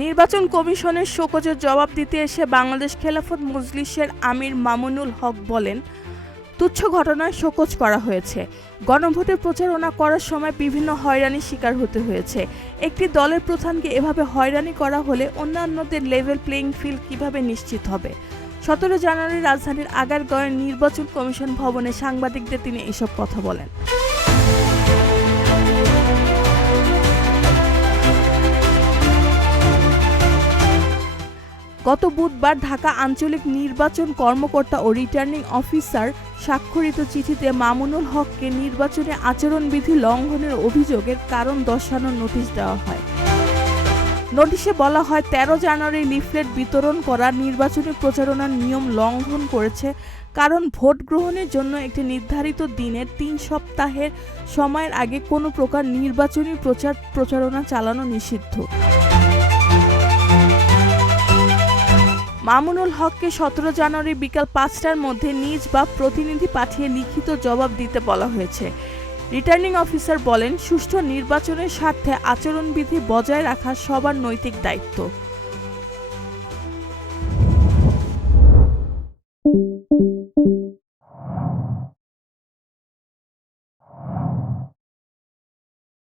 নির্বাচন কমিশনের শোকজের জবাব দিতে এসে বাংলাদেশ খেলাফত মজলিসের আমির মামুনুল হক বলেন, তুচ্ছ ঘটনায় শোকজ করা হয়েছে। গণভোটের প্রচারণা করার সময় বিভিন্ন হয়রানির শিকার হতে হয়েছে। একটি দলের প্রধানকে এভাবে হয়রানি করা হলে অন্যান্যদের লেভেল প্লেইং ফিল্ড কিভাবে নিশ্চিত হবে? 17 জানুয়ারি রাজধানীর আগারগাঁওয়ের নির্বাচন কমিশন ভবনে সাংবাদিকদের তিনি এসব কথা বলেন। গত বুধবার ঢাকা আঞ্চলিক নির্বাচন কর্মকর্তা ও রিটার্নিং অফিসার স্বাক্ষরিত চিঠিতে মামুনুল হককে নির্বাচনী আচরণবিধি লঙ্ঘনের অভিযোগের কারণ দর্শানোর নোটিশ দেওয়া হয়। নোটিশে বলা হয়, 13 জানুয়ারি লিফলেট বিতরণ করা নির্বাচনী প্রচারণার নিয়ম লঙ্ঘন করেছে, কারণ ভোট গ্রহণের জন্য একটি নির্ধারিত দিনের 3 সপ্তাহের সময়ের আগে কোনো প্রকার নির্বাচনী প্রচারণা চালানো নিষিদ্ধ। মামুনুল হককে 17 জানুয়ারি বিকাল 5টার মধ্যে নিজ বা প্রতিনিধি পাঠিয়ে লিখিত জবাব দিতে বলা হয়েছে। রিটার্নিং অফিসার বলেন, সুষ্ঠু নির্বাচনের স্বার্থে আচরণবিধি বজায় রাখা সবার নৈতিক দায়িত্ব।